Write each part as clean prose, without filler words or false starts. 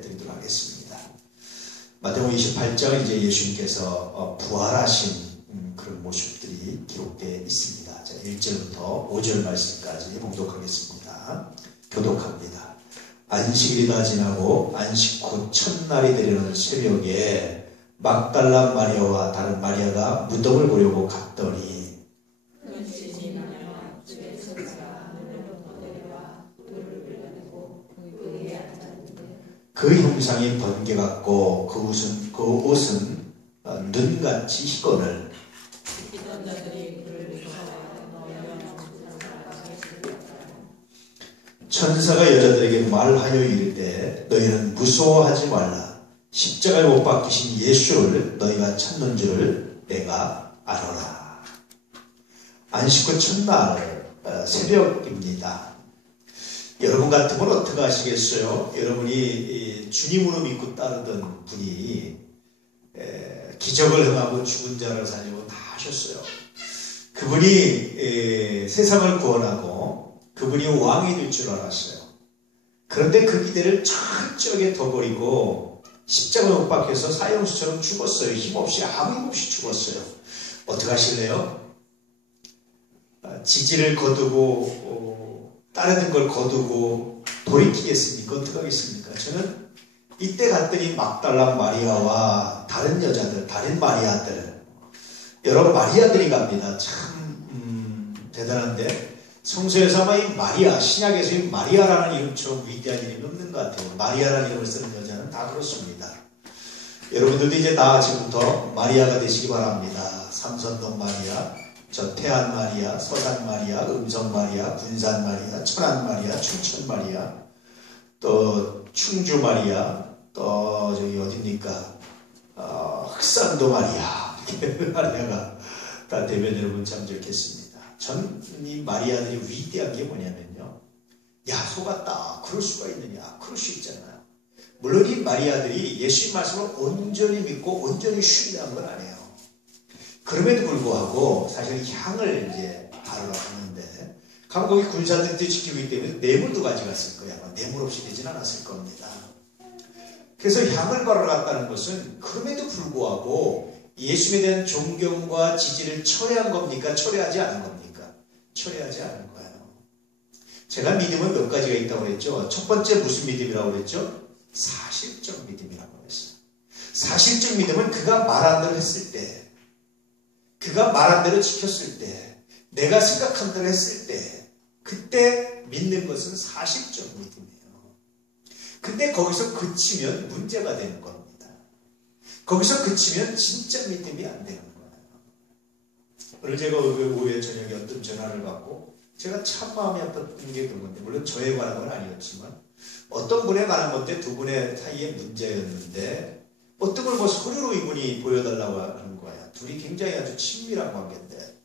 드리도록 하겠습니다. 마태복음 28장 이제 예수님께서 부활하신 그런 모습들이 기록되어 있습니다. 자, 1절부터 5절 말씀까지 봉독하겠습니다. 교독합니다. 안식일이 다 지나고 안식 후 첫날이 되려는 새벽에 막달라 마리아와 다른 마리아가 무덤을 보려고 갔더니 그 형상이 번개 같고 그 옷은 눈같이 희거늘 천사가 여자들에게 말하여 이르되 너희는 무서워하지 말라. 십자가에 못 박히신 예수를 너희가 찾는 줄을 내가 알아라. 안식 후 첫날 새벽입니다. 여러분 같으면 어떻게 하시겠어요? 여러분이 주님으로 믿고 따르던 분이 기적을 행하고 죽은 자를 살리고 다 하셨어요. 그분이 세상을 구원하고 그분이 왕이 될 줄 알았어요. 그런데 그 기대를 철저하게 둬버리고 십자가에 못 박혀서 사형수처럼 죽었어요. 힘없이 아무 힘없이 죽었어요. 어떻게 하실래요? 지지를 거두고 따르는 걸 거두고 돌이키겠습니까? 어떻게 하겠습니까? 저는 이때 갔더니 막달라 마리아와 다른 여자들, 다른 마리아들, 여러 마리아들이 갑니다. 참 대단한데 성서에서 아마 이 마리아, 신약에서 이 마리아라는 이름처럼 위대한 이름이 없는 것 같아요. 마리아라는 이름을 쓰는 여자는 다 그렇습니다. 여러분들도 이제 다 지금부터 마리아가 되시기 바랍니다. 삼선동 마리아, 저 태안 마리아, 서산 마리아, 음성 마리아, 군산 마리아, 천안 마리아, 춘천 마리아, 또 충주 마리아, 또 저기 어딥니까? 흑산도 마리아. 이렇게 마리아가 다 되면 여러분 참 좋겠습니다. 전 이 마리아들이 위대한 게 뭐냐면요. 야, 속았다. 그럴 수가 있느냐. 그럴 수 있잖아요. 물론 이 마리아들이 예수님 말씀을 온전히 믿고 온전히 신뢰한 건 아니에요. 그럼에도 불구하고 사실 향을 이제 바르러 갔는데 가면 거기 군사들도 지키고 있기 때문에 뇌물도 가져갔을 거예요. 아마 뇌물 없이 되진 않았을 겁니다. 그래서 향을 바르러 갔다는 것은 그럼에도 불구하고 예수님에 대한 존경과 지지를 철회한 겁니까? 철회하지 않은 겁니까? 철회하지 않은 거예요. 제가 믿음은 몇 가지가 있다고 그랬죠. 첫 번째 무슨 믿음이라고 그랬죠? 사실적 믿음이라고 그랬어요. 사실적 믿음은 그가 말한 대로 했을 때, 그가 말한 대로 지켰을 때, 내가 생각한 대로 했을 때, 그때 믿는 것은 사실적 믿음이에요. 근데 거기서 그치면 문제가 되는 겁니다. 거기서 그치면 진짜 믿음이 안 되는 거예요. 오늘 제가 오후에 저녁에 어떤 전화를 받고 제가 참 마음이 아팠던 게 그런 건데, 물론 저에 관한 건 아니었지만 어떤 분에 관한 건데 두 분의 사이의 문제였는데 어떤 걸 뭐 서류로 이분이 보여달라고 하는 거예요. 둘이 굉장히 아주 친밀한 관계인데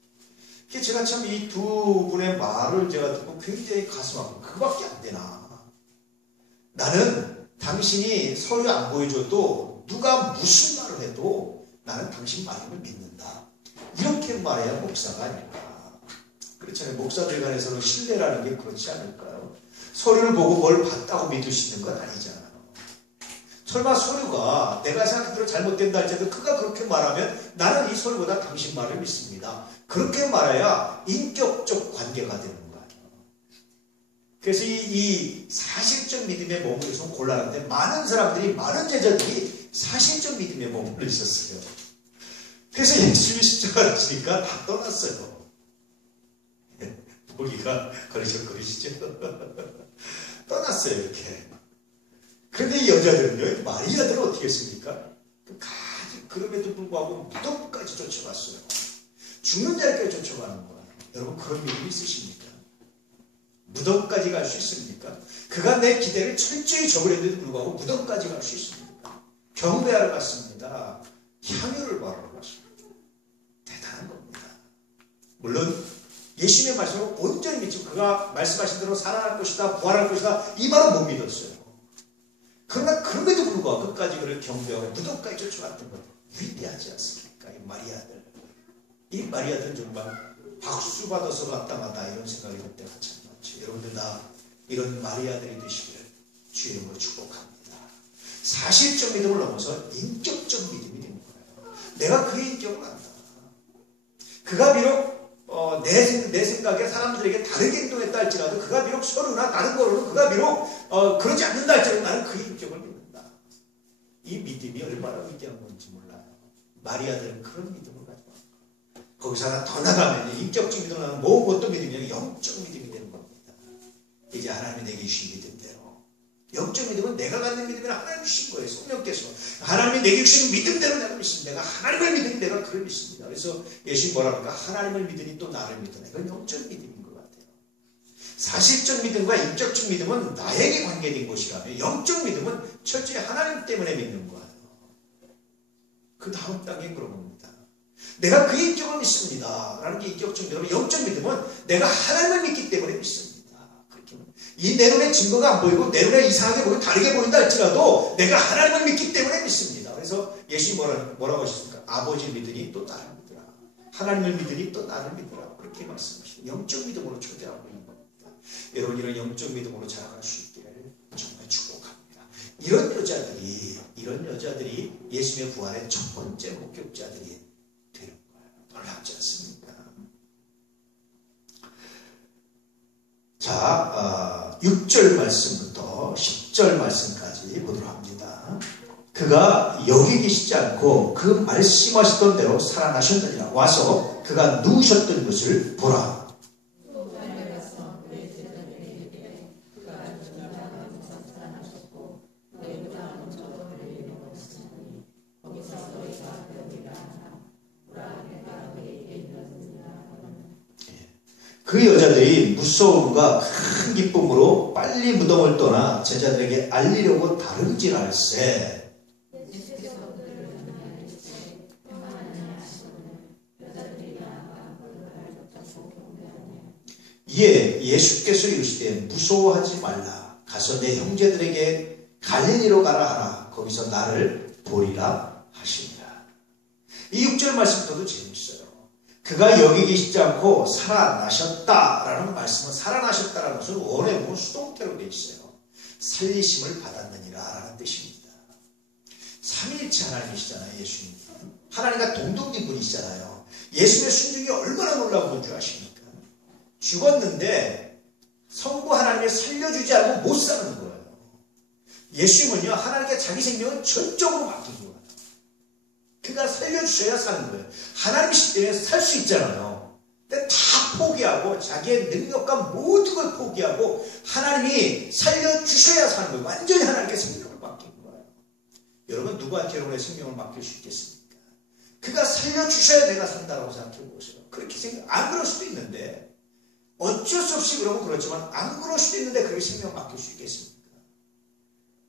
제가 참 이 두 분의 말을 제가 듣고 굉장히 가슴 아프고 그거밖에 안 되나. 나는 당신이 서류 안 보여줘도 누가 무슨 말을 해도 나는 당신 말씀을 믿는다. 이렇게 말해야 목사가 아닐까. 그렇잖아요. 목사들 간에서는 신뢰라는 게 그렇지 않을까요? 서류를 보고 뭘 봤다고 믿을 수 있는 건 아니잖아요. 설마 서류가 내가 생각한 대로 잘못된다 할지라도 그가 그렇게 말하면 나는 이 서류보다 당신 말을 믿습니다. 그렇게 말해야 인격적 관계가 되는 거예요. 그래서 이 사실적 믿음의 머물러서 곤란한데 많은 사람들이, 많은 제자들이 사실적 믿음의 머물러 있었어요. 그래서 예수님이 십자가를 지니까 다 떠났어요. 보기가 거리적거리시죠? 떠났어요, 이렇게. 그런데 이 여자들은요, 마리아들은 어떻게 했습니까? 그럼에도 불구하고 무덤까지 쫓아갔어요. 죽는 자리까지 쫓아가는 거예요. 여러분, 그런 믿음이 있으십니까? 무덤까지 갈 수 있습니까? 그가 내 기대를 철저히 저버렸는데도 불구하고 무덤까지 갈 수 있습니까? 경배하러 갔습니다. 향유를 바르러 갔습니다. 대단한 겁니다. 물론 예수님의 말씀을 온전히 믿지 그가 말씀하신 대로 살아날 것이다, 부활할 것이다, 이 말은 못 믿었어요. 그러나 그럼에도 불구하고 끝까지 그를 경배하고 무덤까지 쫓아갔던 것 위대하지 않습니까? 이 마리아들. 이 마리아들은 정말 박수 받아서 마땅하다 이런 생각이 들 때가 참 많죠. 여러분들 다 이런 마리아들이 되시기를 주의 이름으로 축복합니다. 사실적 믿음을 넘어서 인격적 믿음이 되는 거예요. 내가 그의 인격을 안다. 그가 비록 내 생각에 사람들에게 다르게 행동했다 할지라도, 그가 비록 서류나 다른 거로는 그가 비록 그러지 않는다 할지라도 나는 그의 인격을 믿는다. 이 믿음이 얼마나 위대한 건지 몰라요. 마리아들은 그런 믿음을 가지고 거기서 하나 더 나가면 인격적 믿음을 하는 무엇도 믿음이 아니라 영적 믿음이 되는 겁니다. 이제 하나님이 내게 주신 믿음대로. 영적 믿음은 내가 갖는 믿음이 아니라 하나님이 주신 거예요. 성령께서 하나님이 내게 주신 믿음대로 내가 믿습니다. 내가 하나님을 믿으니 내가 그를 믿습니다. 그래서 예수님 뭐라 그럴까? 하나님을 믿으니 또 나를 믿으라. 이건 영적 믿음인 것 같아요. 사실적 믿음과 인격적 믿음은 나에게 관계된 것이라면, 영적 믿음은 철저히 하나님 때문에 믿는 거예요. 그 다음 단계는 그런 겁니다. 내가 그의 인격을 믿습니다 라는 게 인격적 믿음. 영적 믿음은 내가 하나님을 믿기 때문에 믿습니다. 이 내 눈에 증거가 안 보이고 내 눈에 이상하게 보이고 다르게 보인다 할지라도 내가 하나님을 믿기 때문에 믿습니다. 그래서 예수님이 뭐라고 하셨습니까? 아버지를 믿으니 또 나를 믿으라. 하나님을 믿으니 또 나를 믿으라. 그렇게 말씀하시고 영적 믿음으로 초대하고 있는 겁니다. 여러분, 이런 영적 믿음으로 자라갈 수 있기를 정말 축복합니다. 이런 여자들이 예수님의 부활의 첫 번째 목격자들이 되는 거예요. 놀랍지 않습니까? 자, 6절 말씀부터 10절 말씀까지 보도록 합니다. 그가 여기 계시지 않고 그 말씀하시던 대로 살아나셨느니라. 와서 그가 누우셨던 것을 보라. 그 여자들이 무서움과 큰 기쁨으로 빨리 무덤을 떠나 제자들에게 알리려고 다름질할세. 이에 예수께서 이르시되 무서워하지 말라. 가서 내 형제들에게 갈릴리로 가라 하라. 거기서 나를 보리라 하시니라. 이 6절 말씀부터도 재밌어요. 그가 여기 계시지 않고 살아나셨다라는 말씀은, 살아나셨다라는 것은 원래 보면 수동태로 되어 있어요. 살리심을 받았느니라 라는 뜻입니다. 삼위일체 하나님이시잖아요. 예수님 하나님과 동등된 분이시잖아요. 예수님의 순종이 얼마나 놀라운 건 줄 아십니까? 죽었는데 성부 하나님이 살려주지 않고 못 사는 거예요. 예수님은요, 하나님께 자기 생명을 전적으로 맡긴 거예요. 그가 살려주셔야 사는 거예요. 하나님이시기 때문에 살 수 있잖아요. 근데 다 포기하고 자기의 능력과 모든 걸 포기하고 하나님이 살려주셔야 사는 거예요. 완전히 하나님께 생명을 맡긴 거예요. 여러분, 누구한테 여러분의 생명을 맡길 수 있겠습니까? 그가 살려주셔야 내가 산다라고 생각해 보세요. 그렇게 안 그럴 수도 있는데, 어쩔 수 없이 그러면 그렇지만 안 그럴 수도 있는데 그렇게 생명을 맡길 수 있겠습니까?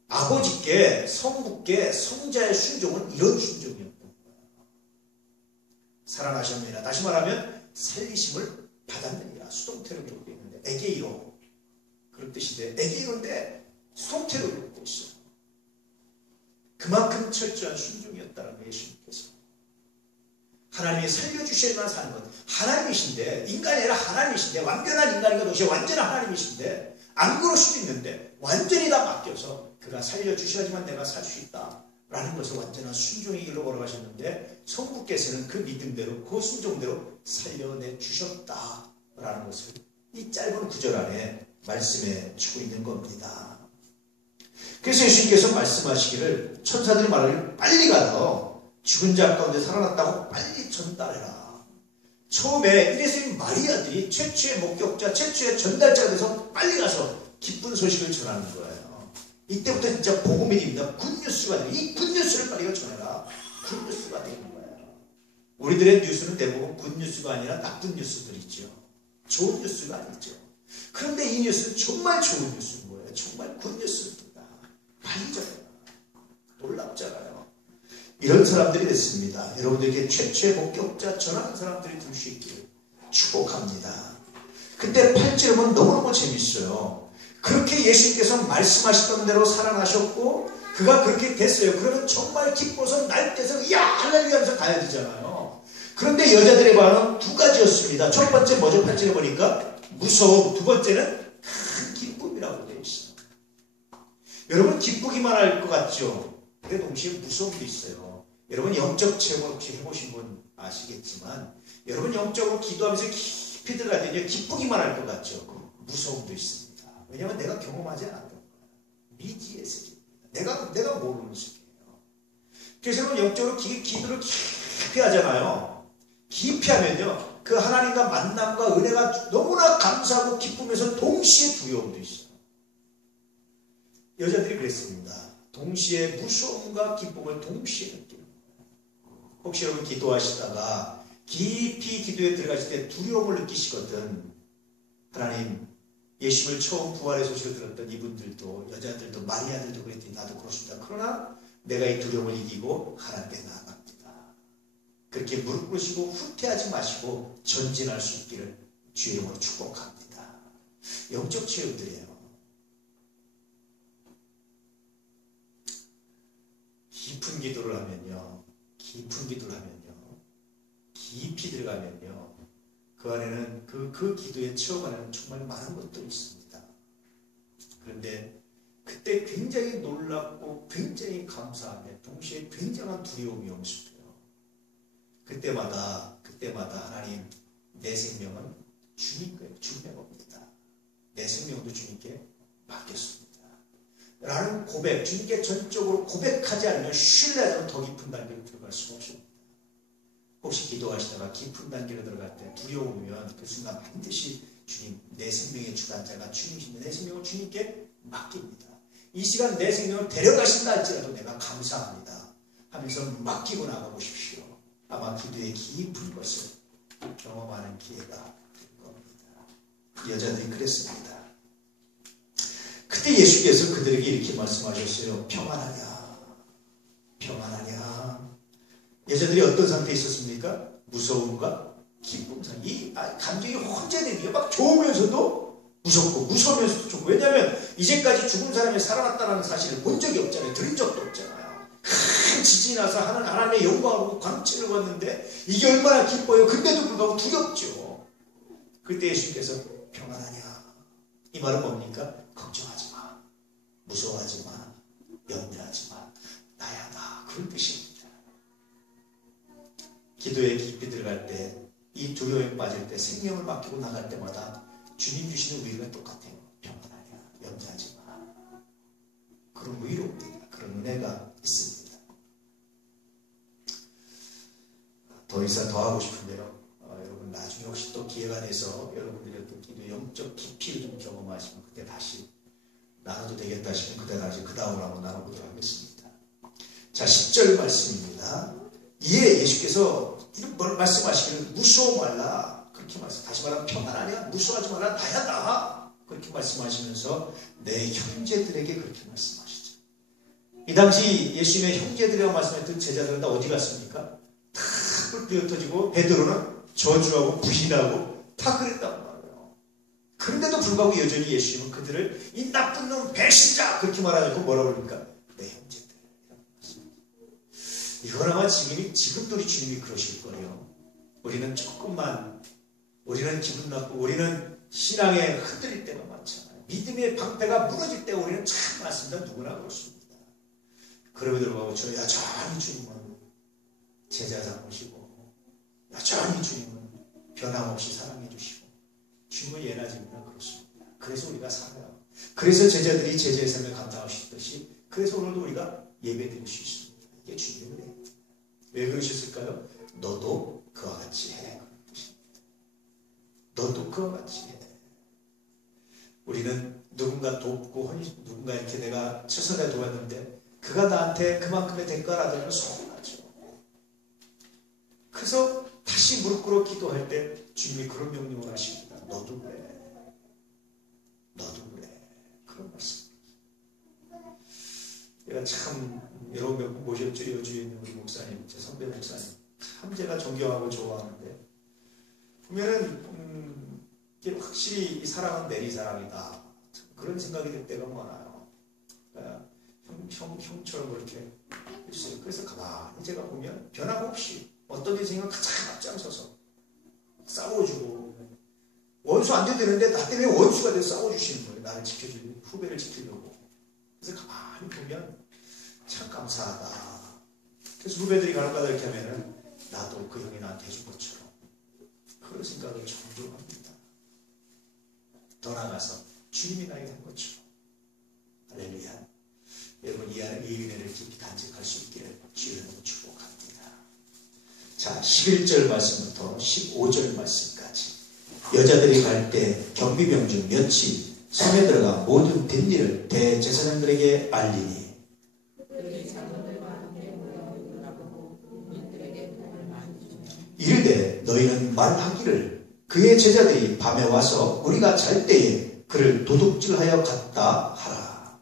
아버지께, 성부께, 성자의 순종은 이런 순종이었던 거예요. 살아나셨느니라. 다시 말하면 살리심을 받았느니라. 수동태로 기록되어 있는데 에게이로, 그런 뜻인데 에게이로인데 수동태로 기록되어 있어요. 그만큼 철저한 순종이었다는 거예요. 예수님께서 하나님이 살려주셔야만 사는 것. 하나님이신데, 인간이 아니라 하나님이신데, 완전한 인간인가 동시에 완전한 하나님이신데, 안 그럴 수도 있는데 완전히 다 맡겨서 그가 살려주셔야지만 내가 살 수 있다 라는 것을 완전한 순종의 길로 걸어가셨는데, 성부께서는 그 믿음대로, 그 순종대로 살려내주셨다 라는 것을 이 짧은 구절 안에 말씀해 주고 있는 겁니다. 그래서 예수님께서 말씀하시기를, 천사들이 말하기를 빨리 가서 죽은 자 가운데 살아났다고 빨리 전달해라. 처음에 이래서 마리아들이 최초의 목격자, 최초의 전달자가 돼서 빨리 가서 기쁜 소식을 전하는 거예요. 이때부터 진짜 복음이 됩니다. 굿뉴스가 돼요. 이 굿뉴스를 빨리 전해라. 굿뉴스가 되는 거예요. 우리들의 뉴스는 대부분 굿뉴스가 아니라 나쁜 뉴스들이죠. 좋은 뉴스가 아니죠. 그런데 이 뉴스는 정말 좋은 뉴스인 거예요. 정말 굿뉴스입니다. 빨리 전해라. 놀랍잖아요. 이런 사람들이 됐습니다. 여러분들에게 최초의 목격자 전하는 사람들이 될 수 있기를 축복합니다. 근데 8절에 보면 너무너무 재밌어요. 그렇게 예수님께서 말씀하셨던 대로 살아나셨고 그가 그렇게 됐어요. 그러면 정말 기뻐서 날때서 야 할렐루야 하면서 가야 되잖아요. 그런데 여자들의 반응은 두 가지였습니다. 첫 번째 뭐죠? 8절에 보니까 무서움, 두 번째는 큰 기쁨이라고 되어 있어요. 여러분 기쁘기만 할 것 같죠? 근데 동시에 무서움도 있어요. 여러분 영적 체험을 혹시 해보신 분 아시겠지만 여러분 영적으로 기도하면서 깊이 들어갈 때 기쁘기만 할 것 같죠? 무서움도 있습니다. 왜냐하면 내가 경험하지 않았던 거예요. 미지의 세계입니다. 내가 모르는 세계예요. 그래서 여러분 영적으로 기도를 깊이 하잖아요. 깊이 하면요. 그 하나님과 만남과 은혜가 너무나 감사하고 기쁘면서 동시에 두려움도 있어요. 여자들이 그랬습니다. 동시에 무서움과 기쁨을 동시에 느끼는 거예요. 혹시 여러분 기도하시다가 깊이 기도에 들어가실 때 두려움을 느끼시거든. 하나님, 예수를 처음 부활의 소식을 들었던 이분들도 여자들도 마리아들도 그랬더니 나도 그렇습니다. 그러나 내가 이 두려움을 이기고 하나님께 나아갑니다. 그렇게 무릎 꿇으시고 후퇴하지 마시고 전진할 수 있기를 주의 이름으로 축복합니다. 영적 체험들이에요. 깊은 기도를 하면요. 깊이 들어가면요. 그 안에는 그 기도의 체험 안에는 정말 많은 것들이 있습니다. 그런데 그때 굉장히 놀랍고 굉장히 감사하며 동시에 굉장한 두려움이 엄습해요. 그때마다 하나님 내 생명은 주님의 겁니다. 내 생명도 주님께 맡겼습니다. 라는 고백, 주님께 전적으로 고백하지 않으면 신뢰하자면 더 깊은 단계로 들어갈 수가 없습니다. 혹시 기도하시다가 깊은 단계로 들어갈 때 두려우면 그 순간 반드시 주님, 내 생명의 주관자가 주님이신데 내 생명을 주님께 맡깁니다. 이 시간 내 생명을 데려가신다 할지라도 내가 감사합니다 하면서 맡기고 나가보십시오. 아마 기도의 깊은 것을 경험하는 기회가 될 겁니다. 여자들이 그랬습니다. 그때 예수께서 그들에게 이렇게 말씀하셨어요. 평안하냐? 평안하냐? 여자들이 어떤 상태에 있었습니까? 무서움과 기쁨 상태. 이 감정이 혼재되며 막 좋으면서도 무섭고 무서우면서도 좋고. 왜냐하면 이제까지 죽은 사람이 살아났다는 사실을 본 적이 없잖아요. 들은 적도 없잖아요. 큰 지진이 나서 하나님의 영광으로 광채를 봤는데 이게 얼마나 기뻐요. 근데도 불구하고 두렵죠. 그때 예수님께서 평안하냐? 이 말은 뭡니까? 걱정하지 마. 무서워하지 마. 염려하지 마. 나야 나. 그런 뜻입니다. 기도에 깊이 들어갈 때, 이 두려움에 빠질 때, 생명을 맡기고 나갈 때마다 주님 주시는 위로가 똑같아요. 평안하냐, 염려하지 마. 그런 위로입니다. 그런 은혜가 있습니다. 더 이상 더 하고 싶은데요. 여러분 나중에 혹시 또 기회가 돼서 여러분들이 어떤 기도 영적 깊이를 좀 경험하시면 그때 다시 나눠도 되겠다 싶으면 그때 다시 그 다음으로 한번 나눠보도록 하겠습니다. 자, 10절 말씀입니다. 이에 예수께서 이런 말씀하시기를 무서워 말라. 그렇게 다시 말하면 평안하냐? 무서워하지 마라. 나야 나. 그렇게 말씀하시면서 내 형제들에게 그렇게 말씀하시죠. 이 당시 예수님의 형제들이라고 말씀했던 제자들은 다 어디 갔습니까? 다 불 터지고 베드로는 저주하고 부인하고 다 그랬단 말이에요. 그런데도 불구하고 여전히 예수님은 그들을 이 나쁜 놈 배신자 그렇게 말하지 뭐라고 그럽니까? 내 형제들. 이건 아마 지금도 우리 주님이 그러실 거예요. 우리는 조금만, 우리는 기분 나쁘고, 우리는 신앙에 흔들릴 때가 많잖아요. 믿음의 방패가 무너질 때 우리는 참 많습니다. 누구나 그렇습니다. 그럼에도 불구하고 저 여전히 주님은 제자 삼으시고, 여전히 주님은 변함없이 사랑해 주시고, 주님은 예나 지금이나 그렇습니다. 그래서 우리가 살아요. 그래서 제자들이 제자의 삶을 감당하셨듯이, 그래서 오늘도 우리가 예배 드릴 수 있습니다. 이게 주님의 은혜입니다. 왜 그러셨을까요? 너도 그와 같이 해. 너도 그와 같이 해. 우리는 누군가 돕고 누군가 이렇게 내가 최선을 도왔는데 그가 나한테 그만큼의 대가를 안 주면 서운하죠. 그래서 다시 무릎 꿇어 기도할 때 주님이 그런 명령을 하십니다. 너도 그래. 너도 그래. 그런 말씀. 제가 참 여러 번 모셨죠. 여주에 있는 우리 목사님, 제 선배 목사님. 참 제가 존경하고 좋아하는데 보면은 확실히 이 사랑은 내리사랑이다. 그런 생각이 들 때가 많아요. 그러니까 형처럼 그렇게 해주세요. 그래서 가만히 제가 보면 변함없이 어떤 인생은 가장 앞장서서 싸워주고 원수 안 돼도 되는데 나 때문에 원수가 돼서 싸워주시는 거예요. 나를 지켜주고 후배를 지키려고. 그래서 가만히 보면 참 감사하다. 그래서 후배들이 간혹가다 이렇게 하면은 나도 그 형이 나한테 해준 것처럼 그런 생각을 종종 합니다. 더 나아가서 주님이 나에게 한 것처럼. 할렐루야. 여러분 이 은혜를 깊이 간직할 수 있기를 주의 이름으로 축복합니다. 자, 11절 말씀부터 15절 말씀까지. 여자들이 갈 때 경비병 중 몇이 성에 들어가 모든 된 일을 대제사장들에게 알리니 이르되 너희는 말하기를 그의 제자들이 밤에 와서 우리가 잘 때에 그를 도둑질하여 갔다 하라.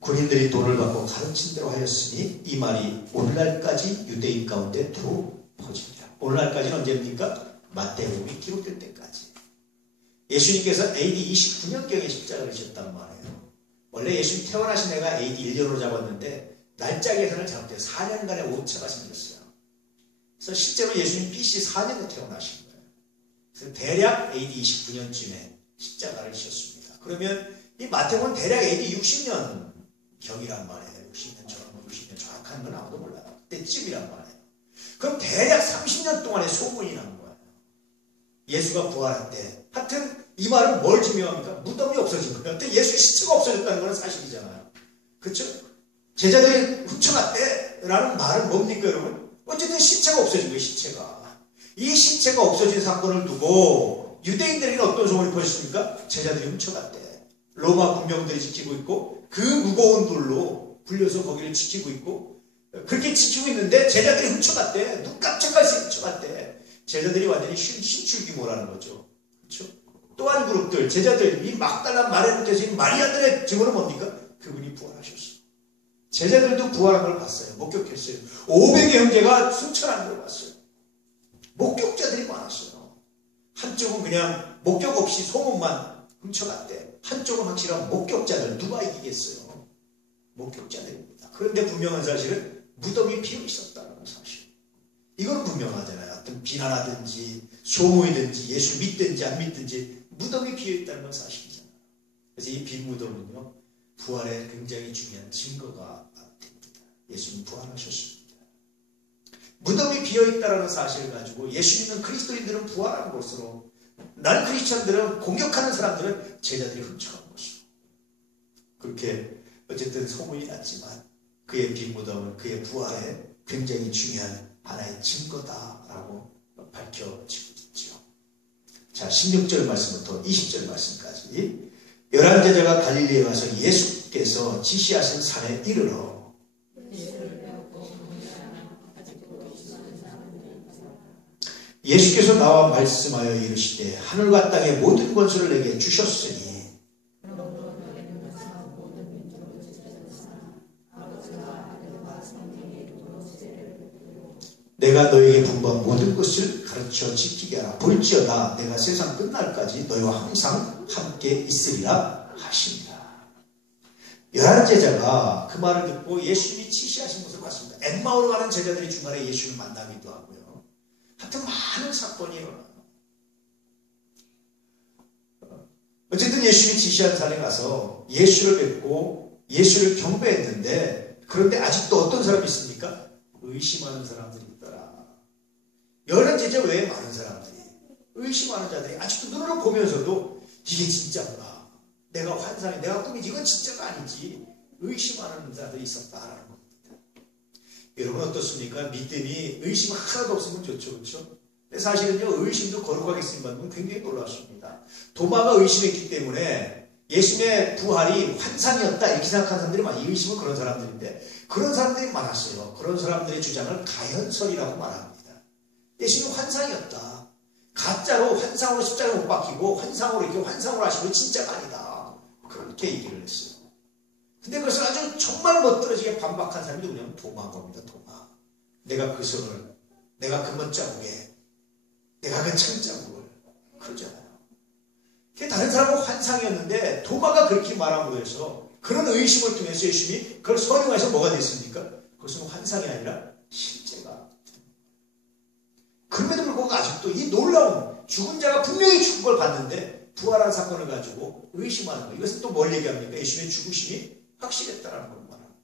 군인들이 돈을 받고 가르친 대로 하였으니 이 말이 오늘날까지 유대인 가운데 두루 퍼집니다. 오늘날까지는 언제입니까? 마태복음이 기록될 때까지. 예수님께서 AD 29년경에 십자가를 지셨단 말이에요. 원래 예수님 태어나신 해가 AD 1년으로 잡았는데 날짜 계산을 잘못해서 4년간의 오차가 생겼어요. 그래서 실제로 예수님 BC 4년에 태어나신 거예요. 그래서 대략 AD 29년쯤에 십자가를 지셨습니다. 그러면 이 마태복음은 대략 AD 60년 경이란 말이에요. 60년 전후 60년 정확한 건 아무도 몰라요. 그때쯤이란 말이에요. 그럼 대략 30년 동안의 소문이 난 거예요. 예수가 부활할 때. 하여튼 이 말은 뭘 증명합니까? 무덤이 없어진 거예요. 근데 예수 시체가 없어졌다는 건 사실이잖아요. 그렇죠? 제자들이 훔쳐갔대라는 말은 뭡니까 여러분? 어쨌든 시체가 없어진 거예요. 시체가. 이 시체가 없어진 사건을 두고 유대인들에게는 어떤 소문이 퍼졌습니까? 제자들이 훔쳐갔대. 로마 군병들이 지키고 있고 그 무거운 돌로 불려서 거기를 지키고 있고 그렇게 지키고 있는데 제자들이 훔쳐갔대. 눈 깜짝할 새 훔쳐갔대. 제자들이 완전히 신출귀모라는 거죠. 그렇죠? 또한 그룹들, 제자들, 이 막달라 마리아께서 이 마리아들의 증언은 뭡니까? 그분이 부활하셨어. 제자들도 부활한 걸 봤어요. 목격했어요. 500의 형제가 승천하는 걸 봤어요. 목격자들이 많았어요. 한쪽은 그냥 목격 없이 소문만 훔쳐갔대. 한쪽은 확실한 목격자들. 누가 이기겠어요? 목격자들입니다. 그런데 분명한 사실은 무덤이 비어 있었다는 사실. 이건 분명하잖아요. 어떤 비난하든지 소모이든지 예수 믿든지 안 믿든지 무덤이 비어 있다는 건 사실이잖아요. 그래서 이 빈 무덤은요. 부활에 굉장히 중요한 증거가 됩니다. 예수님 부활하셨습니다. 무덤이 비어 있다는 사실을 가지고 예수 믿는 그리스도인들은 부활한 것으로 난 크리스천들은 공격하는 사람들은 제자들이 훔쳐간 것으로 그렇게 어쨌든 소문이 났지만 그의 빈 무덤은 그의 부활에 굉장히 중요한 하나의 증거다라고 밝혀지고 있죠. 자, 16절 말씀부터 20절 말씀까지 11제자가 갈릴리에 가서 예수께서 지시하신 산에 이르러 예수께서 나와 말씀하여 이르시되 하늘과 땅의 모든 권세를 내게 주셨으니 내가 너에게 분부한 모든 것을 가르쳐 지키게 하라. 볼지어다 내가 세상 끝날까지 너희와 항상 함께 있으리라 하십니다. 11제자가 그 말을 듣고 예수님이 지시하신 것을 봤습니다. 엠마오로 가는 제자들이 중간에 예수를 만나기도 하고요. 하여튼 많은 사건이 일어나요. 어쨌든 예수님이 지시한 산에 가서 예수를 뵙고 예수를 경배했는데 그런데 아직도 어떤 사람이 있습니까? 의심하는 사람들이 있더라. 11제자 외에 많은 사람들이 의심하는 자들이 아직도 눈으로 보면서도 이게 진짜구나. 내가 환상이 내가 꿈이지 이건 진짜가 아니지. 의심하는 자들이 있었다라는 겁니다. 여러분 어떻습니까? 믿음이 의심 하나도 없으면 좋죠. 그렇죠? 근데 사실은요 의심도 거룩하게 쓰임받으면 굉장히 놀랍습니다. 도마가 의심했기 때문에 예수님의 부활이 환상이었다 이렇게 생각하는 사람들이 많이 의심은 그런 사람들인데 그런 사람들이 많았어요. 그런 사람들의 주장을 가현설이라고 말합니다. 예수님은 환상이었다. 가짜로 환상으로 십자가에 못 박히고 환상으로 이렇게 환상으로 하시고 진짜가 아니다. 그렇게 얘기를 했어요. 근데 그것을 아주 정말 멋들어지게 반박한 사람이 누구냐면 도마인 겁니다. 도마. 내가 그 손을 내가 그 멋자국에 내가 그 창자국을 그러잖아요. 다른 사람은 환상이었는데 도마가 그렇게 말함으로 해서 그런 의심을 통해서 예수님이 그걸 선용해서 뭐가 됐습니까? 그것은 환상이 아니라 실제가. 그럼에도 불구하고 아직도 이 놀라운 죽은 자가 분명히 죽은 걸 봤는데 부활한 사건을 가지고 의심하는 거예요. 이것은 또 뭘 얘기합니까? 예수님의 죽으심이 확실했다는 걸 말합니다.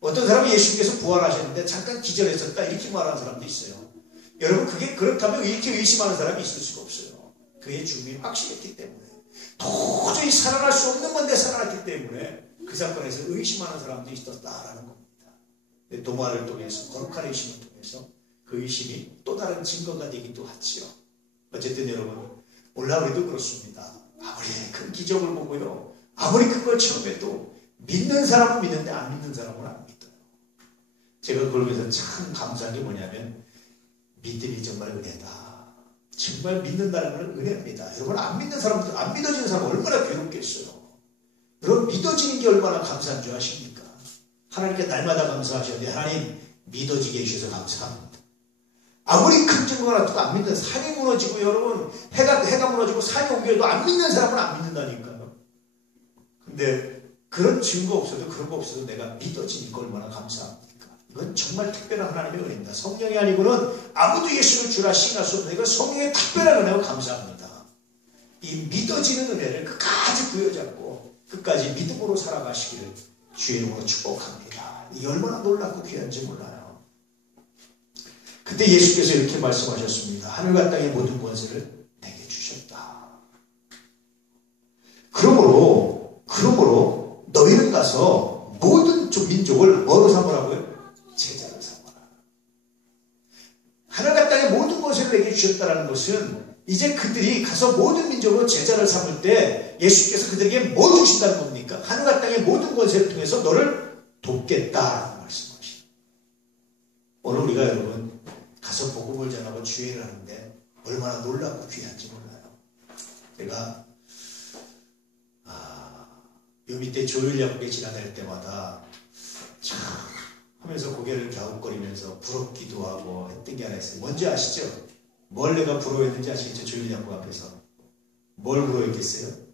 어떤 사람이 예수님께서 부활하셨는데 잠깐 기절했었다 이렇게 말하는 사람도 있어요. 여러분 그게 그렇다면 이렇게 의심하는 사람이 있을 수가 없어요. 그의 죽음이 확실했기 때문에 도저히 살아날 수 없는 건데 살아났기 때문에 그 사건에서 의심하는 사람도 있었다라는 겁니다. 도마를 통해서 거룩한 의심을 통해서 그 의심이 또 다른 증거가 되기도 하지요. 어쨌든 여러분 몰라 우리도 그렇습니다. 아무리 큰 기적을 보고요 아무리 큰 걸 체험해도 믿는 사람은 믿는데 안 믿는 사람은 안 믿어요. 제가 그걸 위해서 참 감사한 게 뭐냐면 믿음이 정말 은혜다. 정말 믿는다는 건 은혜입니다. 여러분 안 믿는 사람들, 안 믿어지는 사람 얼마나 괴롭겠어요. 여러분 믿어지는 게 얼마나 감사한 줄 아십니까? 하나님께 날마다 감사하셔야 돼요. 하나님 믿어지게 해주셔서 감사합니다. 아무리 큰 증거가 나타도 안 믿는 산이 무너지고 여러분 해가 무너지고 산이 옮겨도 안 믿는 사람은 안 믿는다니까요. 근데 그런 증거 없어도 그런 거 없어도 내가 믿어지니까 얼마나 감사합니까? 이건 정말 특별한 하나님의 은혜입니다. 성령이 아니고는 아무도 예수를 주라 시인할 수 없는 이건 성령의 특별한 은혜고 감사합니다. 이 믿어지는 은혜를 끝까지 부여잡고 끝까지 믿음으로 살아가시기를 주의 이름으로 축복합니다. 이게 얼마나 놀랍고 귀한지 몰라요. 그때 예수께서 이렇게 말씀하셨습니다. 하늘과 땅의 모든 권세를 내게 주셨다. 그러므로 너희는 가서 모든 민족을 뭐로 삼으라고요? 제자로 삼아라. 하늘과 땅의 모든 권세를 내게 주셨다는 것은 이제 그들이 가서 모든 민족으로 제자를 삼을 때 예수께서 그들에게 뭘 주신다는 겁니까? 하늘과 땅의 모든 권세를 통해서 너를 돕겠다라는 말씀하십니다. 오늘 우리가 여러분 가서 복음을 전하고 주의를 하는데 얼마나 놀랍고 귀한지 몰라요. 제가 요 밑에 조율약국에 지나다닐 때마다 참 하면서 고개를 갸웃거리면서 부럽기도 하고 했던 게 하나 있어요. 뭔지 아시죠? 뭘 내가 부러워했는지 아시겠죠? 조율약국 앞에서 뭘 부러워했겠어요?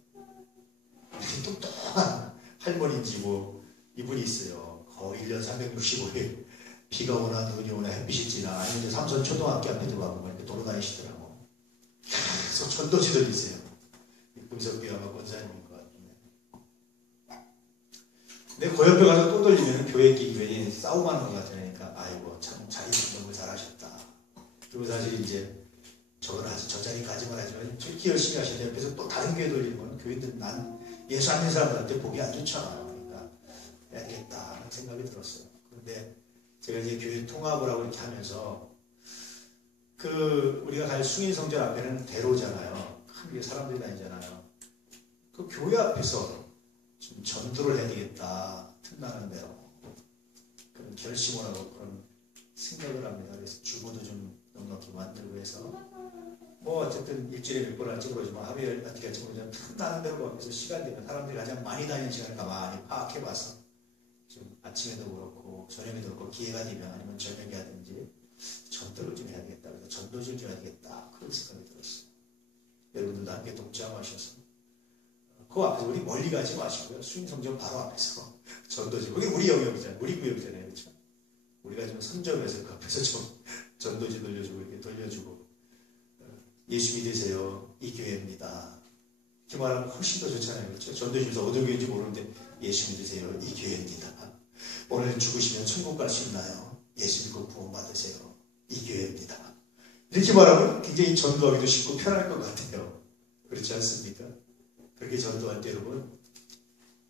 이렇게 똑똑한 할머니인지 뭐 이분이 있어요. 1년 365일 비가 오나 눈이 오나 햇빛이 지나 아니면 삼선 초등학교 앞에 들어가고 이렇게 돌아다니시더라고. 계속 전도지들이세요. 금석교회가 권사님인 것 같은데. 근데 그 옆에 가서 또 돌리면 교회 기관이 싸움하는 것 같으니까 아이고 참 자기 너무 잘하셨다. 그리고 사실 이제 저 자리까지만 하지만 저렇게 열심히 하시는데 옆에서 또 다른 교회 돌리면 교회들 난 예수 안 믿는 사람들한테 보기 안 좋잖아요. 그러니까 해야 되겠다 하는 생각이 들었어요. 그런데 제가 이제 교회 통합을 하고 이렇게 하면서 우리가 갈 숭인성전 앞에는 대로잖아요. 큰 사람들이 다니잖아요. 그 교회 앞에서 좀 전도를 해야 되겠다. 틈나는 대로. 그런 결심을 하고 그런 생각을 합니다. 그래서 주보도 좀 넉넉히 만들고 해서 뭐 어쨌든 일주일에 몇 번 할지 모르지만 하루에 어떻게 할지 모르지만 틈나는 대로 앞에서 시간 되면 사람들이 가장 많이 다니는 시간을 가만히 파악해봐서 좀 아침에도 그렇고 저녁에도 그렇고 기회가 되면 아니면 저녁에 하든지 전도를 좀 해야 되겠다. 그래서 전도를 좀 해야 되겠다. 그런 생각이 들었어요. 여러분들도 함께 독자하셔서 그 앞에서 우리 멀리 가지 마시고요. 수인성전 바로 앞에서 전도지. 그게 우리 영역이잖아요. 우리 구역이잖아요. 그렇죠? 우리가 좀 선점해서 그 앞에서 좀 전도지 돌려주고 이렇게 돌려주고 예수 믿으세요. 이 교회입니다. 이렇게 말하면 훨씬 더 좋잖아요. 그렇죠? 전도지에서 어느 교회인지 모르는데 예수 믿으세요. 이 교회입니다. 오늘 죽으시면 천국 갈 수 있나요? 예수 믿고 구원 받으세요. 이 교회입니다. 이렇게 말하면 굉장히 전도하기도 쉽고 편할 것 같아요. 그렇지 않습니까? 그렇게 전도할 때 여러분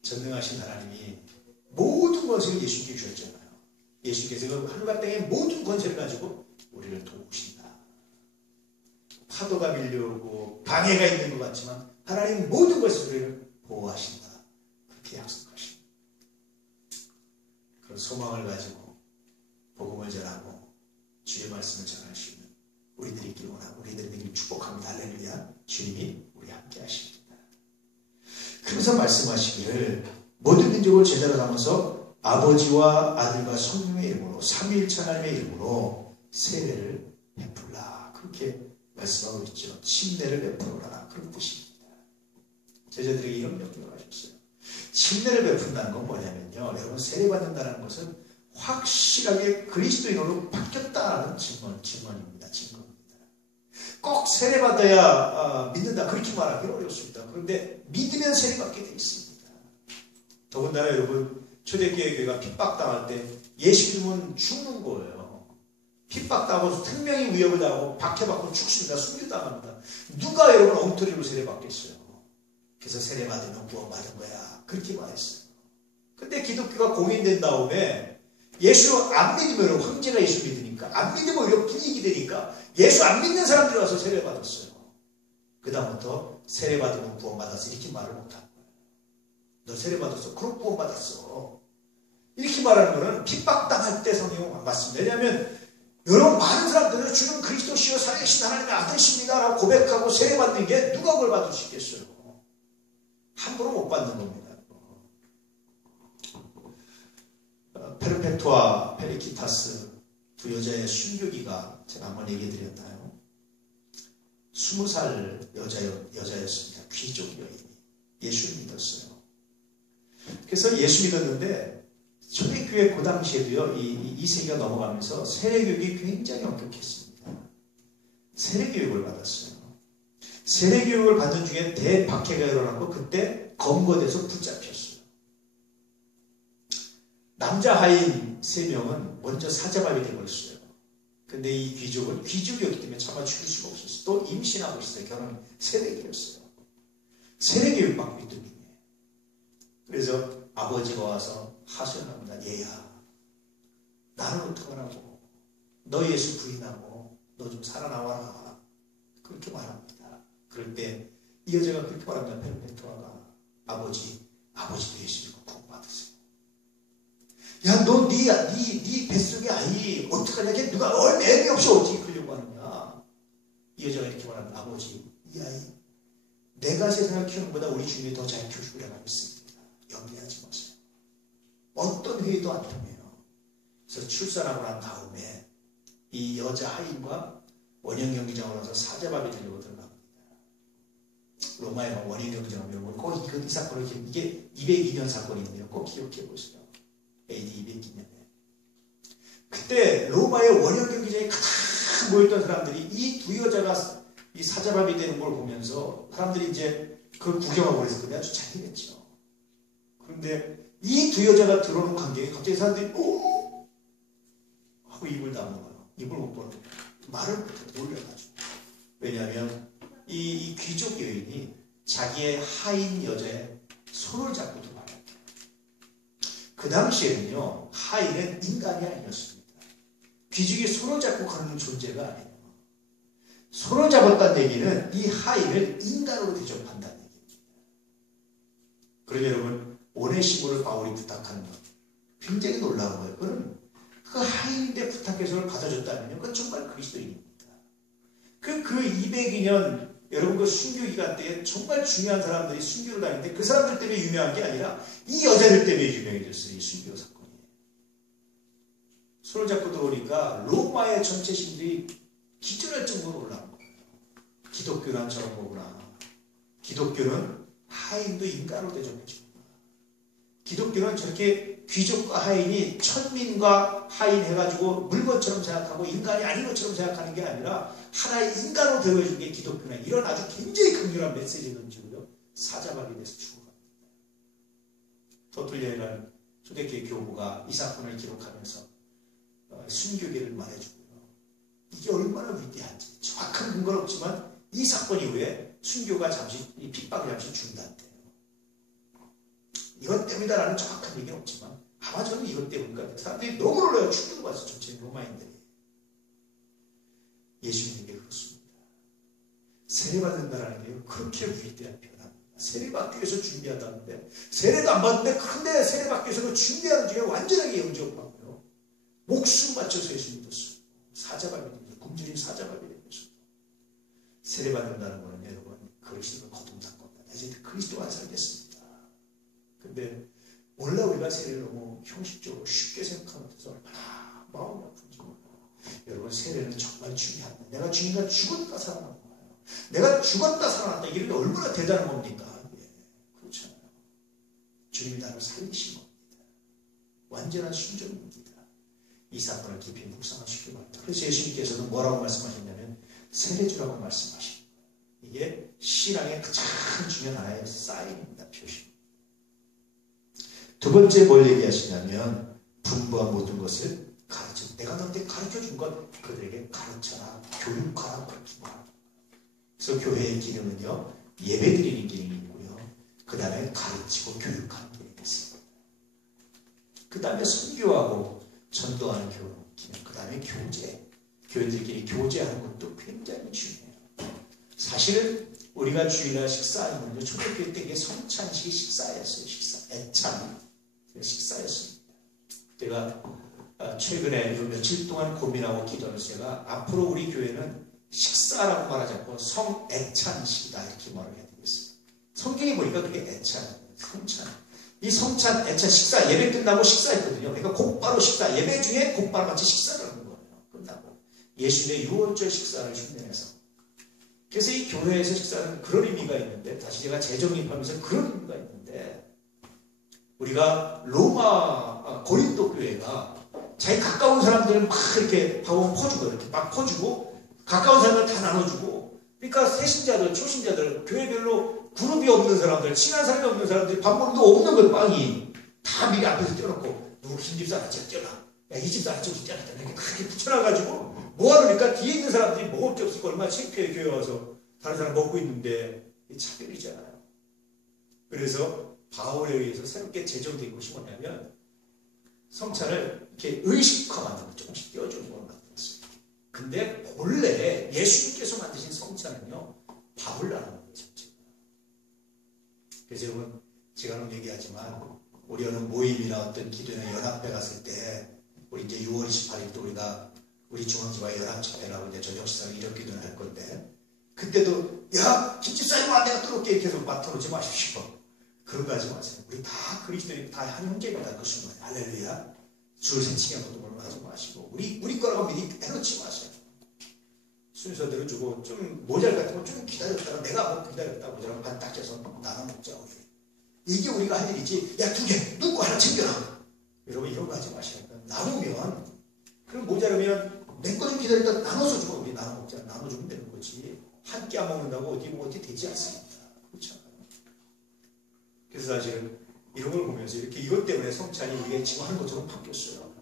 전능하신 하나님이 모든 권세를 예수님께 주셨잖아요. 예수님께서 하늘과 땅의 모든 권세를 가지고 우리를 도우신다. 파도가 밀려오고 방해가 있는 것 같지만 하나님 모든 것을 우리를 보호하신다. 그렇게 약속하십니다. 그런 소망을 가지고 복음을 전하고 주의 말씀을 전할 수 있는 우리들이 있기를 원하고 우리들이 되기를 축복합니다. 할렐루야. 주님이 우리 함께 하십니다. 그래서 말씀하시기를 모든 민족을 제자로 삼아서 아버지와 아들과 성령의 이름으로 삼위일체 하나님의 이름으로 세례를 베풀라. 그렇게 말씀하고 있죠. 침례를 베풀어라. 그런 뜻입니다. 제자들에게 이런 명령을 하셨어요. 침례를 베푼다는 건 뭐냐면요. 여러분 세례받는다는 것은 확실하게 그리스도인으로 바뀌었다는 증거입니다. 증거입니다. 꼭 세례받아야 믿는다 그렇게 말하기 어렵습니다. 그런데 믿으면 세례받게 되어 있습니다. 더군다나 여러분 초대교회 교회가 핍박당할 때 예수 믿으면 죽는 거예요. 핍박당하고 생명의 위협을 당하고 박해받고 죽습니다. 순교당합니다. 누가 여러분 엉터리로 세례받겠어요. 그래서 세례받으면 구원받은 거야 그렇게 말했어요. 근데 기독교가 공인된 다음에 예수 안 믿으면 황제가 예수 믿으니까 안 믿으면 오히려 불이익이 되니까 예수 안 믿는 사람들이 와서 세례받았어요. 그 다음부터 세례받으면 구원받았어 이렇게 말을 못하는 거예요. 너 세례받았어? 그럼 구원받았어. 이렇게 말하는 거는 핍박당할 때 성경은 안 받습니다. 왜냐하면 여러분 많은 사람들은 주는 그리스도시요 살아계신 하나님의 아들이십니다 라고 고백하고 세례받는 게 누가 그걸 받을 수 있겠어요. 함부로 못 받는 겁니다. 페르페투아 펠리키타스 두 여자의 순교기가 제가 한번 얘기 드렸나요? 20살 여자였습니다. 귀족 여인이 예수를 믿었어요. 그래서 예수 믿었는데 초대교회 그 당시에도요 이 세기가 넘어가면서 세례교육이 굉장히 엄격했습니다. 세례교육을 받았어요. 세례교육을 받는 중에 대박해가 일어났고 그때 검거돼서 붙잡혔어요. 남자 하인 3명은 먼저 사자밥이 되어버렸어요. 근데 이 귀족은 귀족이었기 때문에 차마 죽일 수가 없었어요. 또 임신하고 있어요. 결혼 세례기였어요. 세례교육 받고 있던 중에. 그래서 아버지가 와서 하소연합니다. 얘야 나는 어떡하라고. 너 예수 부인하고 너 좀 살아나와라. 그렇게 말합니다. 그럴 때 이 여자가 그렇게 말합니다. 페르페투아가 아버지도 예수 믿고 구원받으세요. 야, 너 네 뱃속의 아이 어떡하냐? 걔 누가 애미 없이 어떻게 크려고 하느냐? 이 여자가 이렇게 말합니다. 아버지, 이 아이 내가 세상을 키우는 것보다 우리 주님이 더 잘 키워주리라고 믿습니다. 염려하지 마세요. 어떤 회의도 안 통해요. 그래서 출산하고 난 다음에 이 여자 하인과 원형 경기장으로 와서 사자밥이 되려고 들어갑니다. 로마에 원형 경기장을 여러분 꼭 이 사건을 이게 202년 사건인데요. 꼭 기억해 보세요. AD 200년에. 그때 로마의 원형 경기장에 가득 모였던 사람들이 이 두 여자가 이 사자밥이 되는 걸 보면서 사람들이 이제 그걸 구경하고 그래서 그게 아주 잔인했죠. 그런데 이 두 여자가 들어오는 광경에 갑자기 사람들이 오! 하고 입을 다문 거예요. 입을 못 벌어. 말을 못해 놀려가지고. 왜냐하면 이 귀족 여인이 자기의 하인 여자의 손을 잡고 들어와요. 그 당시에는요, 하인은 인간이 아니었습니다. 귀족이 손을 잡고 가는 존재가 아니에요. 손을 잡았다는 얘기는 이 하인을 인간으로 대접한다는 얘기입니다. 그러면 여러분, 오네시모를 바울이 부탁하는 것 굉장히 놀라운 거예요. 그건 그 하인인데 부탁해서 그걸 받아줬다면요, 그건 정말 그리스도인입니다. 그 202년 여러분 그 순교 기간 때에 정말 중요한 사람들이 순교를 다니는데 그 사람들 때문에 유명한 게 아니라 이 여자들 때문에 유명해졌어요. 이 순교 사건이. 손을 잡고 들어오니까 로마의 전체 신들이 기절할 정도로 올라온 거예요. 기독교란 저런 거구나. 기독교는 하인도 인간으로 대접해주구나. 기독교는 저렇게 귀족과 하인이 천민과 하인 해가지고 물건처럼 생각하고 인간이 아닌 것처럼 생각하는 게 아니라 하나의 인간으로 대우해준 게 기독교나 이런 아주 굉장히 강렬한 메시지를 던지고요. 사자밥이 돼서 죽어갑니다. 터툴리아라는 초대교회 교부가 이 사건을 기록하면서 순교계를 말해주고요. 이게 얼마나 위대한지 정확한 근거는 없지만 이 사건 이후에 순교가 잠시 이 핍박을 잠시 중단돼요. 이것 때문이다라는 정확한 얘기는 없지만 아마 저는 이것 때문인가 사람들이 너무 놀라요. 충격받아서 전체 로마인들이. 예수 믿는 게 그렇습니다. 세례받는다라는 게 그렇게 위대한 표현합니다. 세례받기 위해서 준비한다는데 세례도 안 받는데 근데 세례받기 위해서 그 준비하는 중에 완전하게 영접하고요. 목숨 바쳐서 예수 믿었어요. 사자밥이 됩니다. 굶주린 사자밥이 되면서 세례받는다는 거는 여러분 그리스도를 거듭난 겁니다. 이제 그리스도와 살겠습니다. 근데 원래 우리가 세례를 너무 형식적으로 쉽게 생각하는 데서 얼마나 마음이 아픈지 몰라요. 여러분 세례는 정말 중요합니다. 내가 주님과 죽었다 살아난 거예요. 내가 죽었다 살아났다 이게 얼마나 대단한 겁니까? 예, 그렇잖아요. 주님이 나를 살리신 겁니다. 완전한 순종입니다. 이 사건을 깊이 묵상하시기 바랍니다. 그래서 예수님께서는 뭐라고 말씀하셨냐면 세례주라고 말씀하십니다. 이게 신앙의 가장 중요한 하나의 사인입니다. 표시. 두 번째 뭘 얘기하시냐면 분부한 모든 것을 가르쳐. 내가 너한테 가르쳐준 것 그들에게 가르쳐라. 교육하라. 그래서 교회의 기능은요. 예배드리는 기능이 있고요. 그 다음에 가르치고 교육하는 기능이 있습니다. 그 다음에 선교하고 전도하는 기능. 그 다음에 교제. 교회들끼리 교제하는 것도 굉장히 중요해요. 사실은 우리가 주일날 식사하면요. 초대교회 때 이게 성찬식이 식사였어요. 애찬 식사였습니다. 제가 최근에 며칠 동안 고민하고 기도하면서 제가 앞으로 우리 교회는 식사라고 말하지 않고 성애찬식이다 이렇게 말을 해야 되겠어요. 성경에 보니까 그게 애찬이에요. 성찬. 이 성찬, 애찬 식사, 예배 끝나고 식사했거든요. 그러니까 곧바로 식사, 예배 중에 곧바로 같이 식사를 하는 거예요. 끝나고. 예수님의 유월절 식사를 흉내내서. 그래서 이 교회에서 식사는 그런 의미가 있는데, 다시 제가 재정립하면서 그런 의미가 있는데, 우리가 로마, 고린도 교회가 자기 가까운 사람들을 막 이렇게 밥을 퍼주고, 이렇게 막 퍼주고, 가까운 사람들 다 나눠주고, 그러니까 새신자들, 초신자들, 교회별로 그룹이 없는 사람들, 친한 사람이 없는 사람들이 밥 먹는 거 없는 걸 빵이 다 미리 앞에서 떼어놓고, 누구 흰집사 하나 떼어놔. 야, 이 집사 하나 저기 떼어놨다. 이렇게 크게 붙여놔가지고, 뭐하러니까 뒤에 있는 사람들이 먹을 게 없으니까 얼마나 창피해 교회 와서 다른 사람 먹고 있는데, 이 차별이잖아요. 그래서 바울에 의해서 새롭게 제정된 것이 뭐냐면, 성찬을 이렇게 의식화하는 조금씩 띄워주는 걸 만들었어요. 근데 본래 예수님께서 만드신 성찬은요, 밥을 나누는 거예요. 그래서 여러분, 제가 얘기하지만, 우리 어느 모임이나 어떤 기도나 연합회 갔을 때, 우리 이제 6월 28일 또 우리가 우리 중앙지와 연합집회라고 이제 저녁식사를 이런 기도를 할 건데, 그때도, 야, 김집사님 와, 내가 뚫을게. 이렇게 해서 맡아놓지 마십시오. 그런 거 하지 마세요. 우리 다 그리스도인 다 한 형제입니다. 그 순간. 할렐루야. 줄 세치게 것도 하지 마시고, 우리 거라고 미리 해놓지 마세요. 순서대로 주고, 좀 모자랄 같은 거 좀 기다렸다가, 내가 뭐 기다렸다가 모자라면 반 딱 해서 나눠 먹자. 이게 우리가 할 일이지. 야, 2개, 누구 거 하나 챙겨라. 여러분, 이런 거 하지 마셔요. 나누면, 그럼 모자라면 내 거 좀 기다렸다가 나눠서 주고, 우리 나눠 먹자. 나눠주면 되는 거지. 한 끼 안 먹는다고 어디 뭐 어떻게 되지 않습니다. 그렇잖아요. 그래서 사실은 이런 걸 보면서 이렇게 이것 때문에 성찬이 우리가 지금 하는 것처럼 바뀌었어요.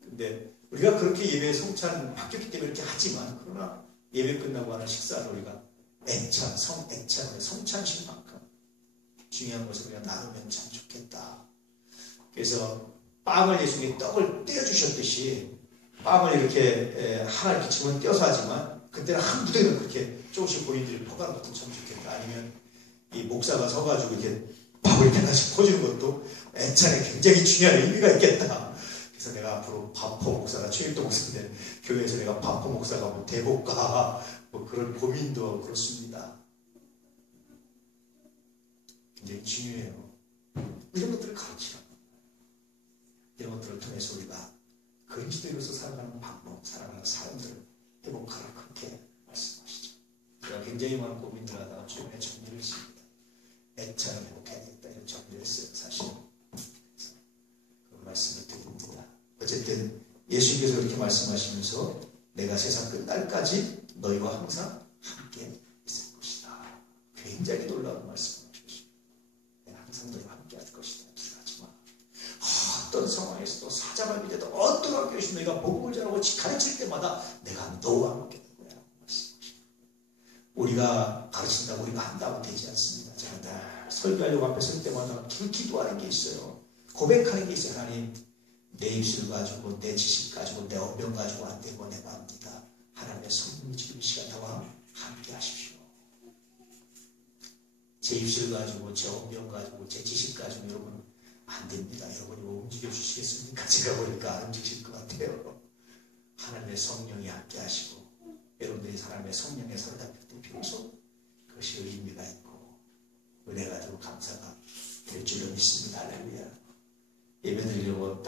근데 우리가 그렇게 예배 성찬 바뀌었기 때문에 이렇게 하지만, 그러나 예배 끝나고 하는 식사를 우리가 애찬, 성애찬, 성찬식만큼 중요한 것을 우리가 나누면 참 좋겠다. 그래서 빵을 예수님이 떡을 떼어주셨듯이 빵을 이렇게 하나 이렇게 집어넣어 떼어서 하지만, 그때는 한 무대는 그렇게 조금씩 본인들이 퍼가는 것도 참 좋겠다. 아니면 이 목사가 서가지고 이렇게 밥을 이렇게 하나씩 퍼주는 것도 애찬에 굉장히 중요한 의미가 있겠다. 그래서 내가 앞으로 밥퍼 목사가 최일도 목사인데, 교회에서 내가 밥퍼 목사가 뭐 대볼까 뭐 그런 고민도 그렇습니다. 굉장히 중요해요. 이런 것들을 가르치라. 이런 것들을 통해서 우리가 그리스도인으로서 살아가는 방법, 살아가는 삶들을 회복하라. 그렇게 말씀하시죠. 제가 굉장히 많은 고민을 하다가 최근에 정리를 했습니다. 애찬을 회복해야겠다. 이런 정리를 했어요. 사실. 그런 말씀을 드립니다. 어쨌든 예수님께서 그렇게 말씀하시면서 내가 세상 끝날까지 너희와 항상 함께 있을 것이다. 굉장히 놀라운 말씀을 하셨습니다. 내가 항상 너희와 함께 할 것이다. 하지 마. 어떤 상황에서도 사자가 밑에도 어떤 학교에서 너희가 복음을 전하고 가르칠 때마다 내가 너와 함께 할 거야. 말씀하십니다. 우리가 가르친다고 우리가 한다고 되지 않습니다. 제가 늘 설교하려고 앞에 설 때마다 기도하는 게 있어요. 고백하는 게 있어요. 하나님, 내 입술 가지고, 내 지식 가지고, 내 언변 가지고 안 되고 내가 합니다. 하나님의 성령이 지금 이 시간 나와 함께 하십시오. 제 입술 가지고, 제 언변 가지고, 제 지식 가지고 여러분 안 됩니다. 여러분이 뭐 움직여 주시겠습니까? 제가 보니까 안 움직이실 것 같아요. 하나님의 성령이 함께 하시고, 여러분들이 하나님의 성령의 사랑을 비로소 그것이 의미가 있고 은혜가 되고 감사가 될 줄로 믿습니다. 할렐루야. 예배 드리려고